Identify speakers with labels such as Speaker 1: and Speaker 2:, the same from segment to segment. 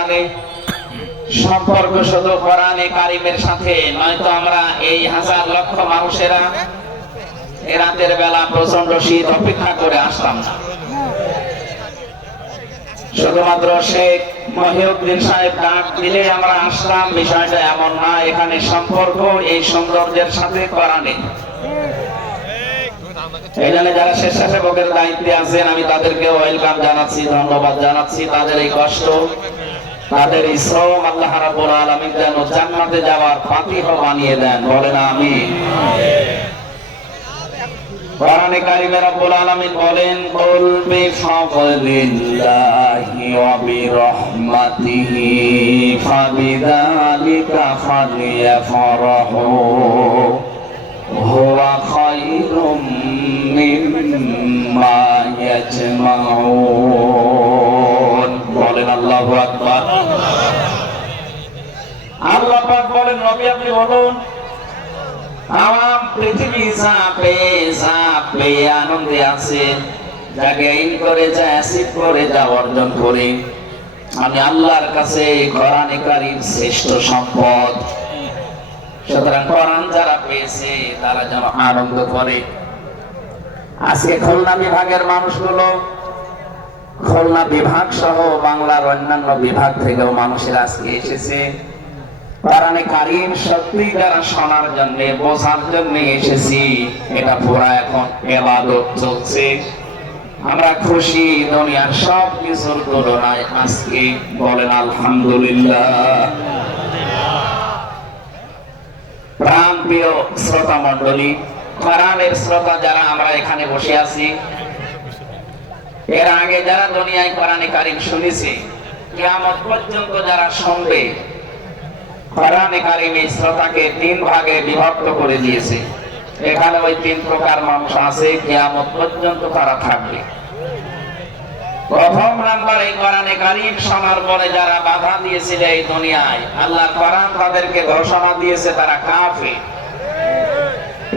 Speaker 1: কোরআনে, সম্পর্ক শুধু কোরআনে কারিমের সাথে, নয়তো আমরা এই হাজার লক্ষ মানুষেরা রাতের বেলা প্রচণ্ড শীত অপেক্ষা করে আসতাম না। শুধুমাত্র শেখ মহিউদ্দিন সাহেব ডাক দিলে আমরা আসলাম বিষয়টা এমন না, এখানে সম্পর্ক এই সৌন্দর্যের সাথে কোরআনে। এই যারা স্বেচ্ছাসেবকের দায়িত্বে আছেন, আমি তাদেরকে ওয়েলকাম জানাচ্ছি, ধন্যবাদ জানাচ্ছি, তাদের এই কষ্ট তাদের এই শ্রম আল্লাহ রাব্বুল আলামিন যেন জান্নাতে যাওয়ার পাতিহ বানিয়ে দেন। বলেন আমি কোরআনে কারিমে রব্বুল আলামিন বলেন, কুল বিফাদলিল্লাহি ওয়া বিরহমাতিহি ফাবিযালিকা ফালইফরাহু হুয়া খায়রুম মিম্মা ইয়াজমাউন। নবী আপনি বলুন আমার পৃথিবী চাপে চাপে আনন্দে আছে। যা গেইন করে যা অ্যাসিড করে যা অর্জন করে। আমি আল্লাহর কাছে কোরআনে শ্রেষ্ঠ সম্পদ। সুতরাং কোরআন যারা পেয়েছে, তারা যেন আনন্দ করে। আজকে খুলনা বিভাগের মানুষগুলো, খুলনা বিভাগ সহ বাংলার অন্যান্য বিভাগ থেকেও মানুষের আজকে এসেছে। কোরআনে কারিম সত্যি যারা শোনার জন্য, বোঝার জন্য এসেছি, এটা পুরা এখন এবাদত চলছে। আমরা খুশি দুনিয়ার সব কিছুর তুলনায় আজকে বলেন আলহামদুলিল্লাহ। প্রাণ প্রিয় শ্রোতা মন্ডলী শ্রোতা যারা আমরা এখানে বসে আছি, এর আগে যারা দুনিয়ায় কোরআনে কারিম শুনেছে, কিয়ামত পর্যন্ত যারা শুনবে কোরআনে কারিম শ্রোতাকে তিন ভাগে বিভক্ত করে দিয়েছে। এখানে ওই তিন প্রকার মানুষ আছে, কিয়ামত পর্যন্ত তারা থাকবে। প্রথম নাম্বার এই কোরআনে কারিম শোনার পরে যারা বাধা দিয়েছিল এই দুনিয়ায়, আল্লাহ কোরআন তাদেরকে ঘোষণা দিয়েছে তারা কাফে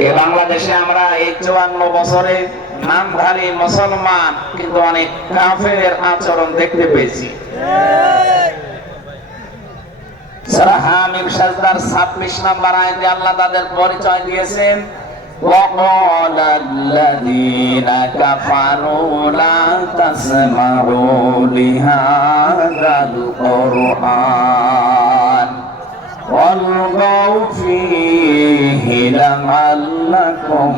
Speaker 1: এ বাংলাদেশে আমরা এই চুয়ান্ন বছরে নামধারী মুসলমান, কিন্তু অনেক কাফের আচরণ দেখতে পেয়েছি। সূরা হামিম সাজদার 26 নম্বর আয়াতে আল্লাহ তাদের পরিচয় দিয়েছেন وقال الذين كفروا لا تسمعوا لهذا القرآن والغوا فيه لعلكم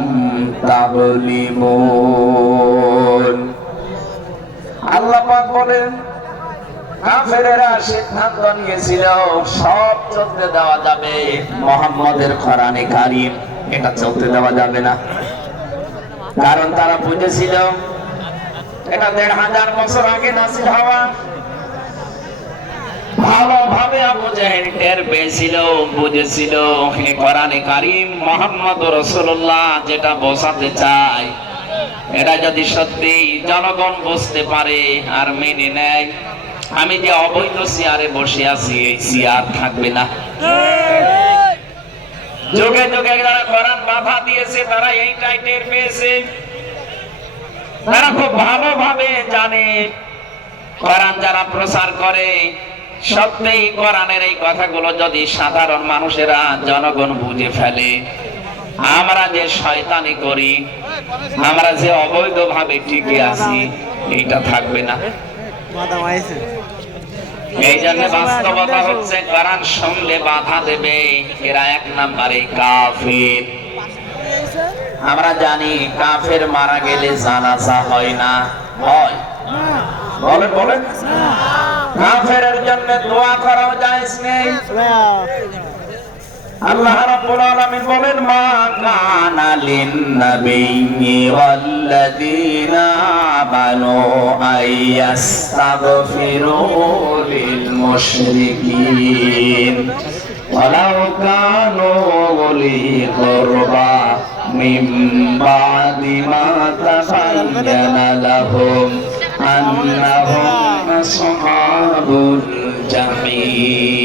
Speaker 1: تغلبون আল্লাহ পাক বলেন কারণ তারা বুঝেছিল, এটা দেড় হাজার বছর আগে নাসিল হওয়া। ভালোভাবে আবু জাহেল টের পেয়েছিল, বুঝেছিল কোরআনে কারিম মোহাম্মদ রসুল্লাহ যেটা বসাতে চায় এটা যদি সত্যি জনগণ বুঝতে পারে আর মেনে নেয়, আমি যে অবৈধ চেয়ারে বসে আছি, এই চেয়ার থাকবে না। যুগে যুগে যারা কোরআন বাধা দিয়েছে, তারা এই টাইটের পেয়েছে। তারা খুব ভালোভাবে জানে। কোরআন যারা প্রচার করে, সত্যিই কোরআনের এই কথাগুলো যদি সাধারণ মানুষেরা জনগণ বুঝে ফেলে আমরা যে শয়তানি করি, আমরা যে অবৈধভাবে টিকে আছি, এইটা থাকবে না। এই জন্য বাস্তবতা হচ্ছে, কোরআন শুনলে বাধা দেবে, এরা এক নম্বরে কাফির। আমরা জানি কাফের মারা গেলে জানাজা হয় না। হয়। বলেন বলেন। কাফের জন্য দোয়া করাও যায় আল্লাহ রাব্বুল আলামিন বলেন, মা কানা লিন নাবিয়্যি ওয়াল্লাযীনা আমানু আইয়াস্তাগফিরু লিল মুশরিকিন ওয়ালাউ কানু উলি কুরবা মিন বাদি মা তাবায়্যানা লাহুম আন্নাহুম আসহাবুল জাহিম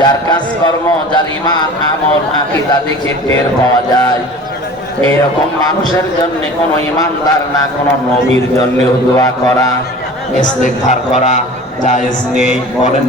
Speaker 1: যার কাজকর্ম, যার ইমান আমল, আকিদা দেখে টের পাওয়া যায়। এরকম মানুষের জন্য কোন ইমানদার না, কোন নবীর জন্য দোয়া করা করা জায়েজ নেই, বলেন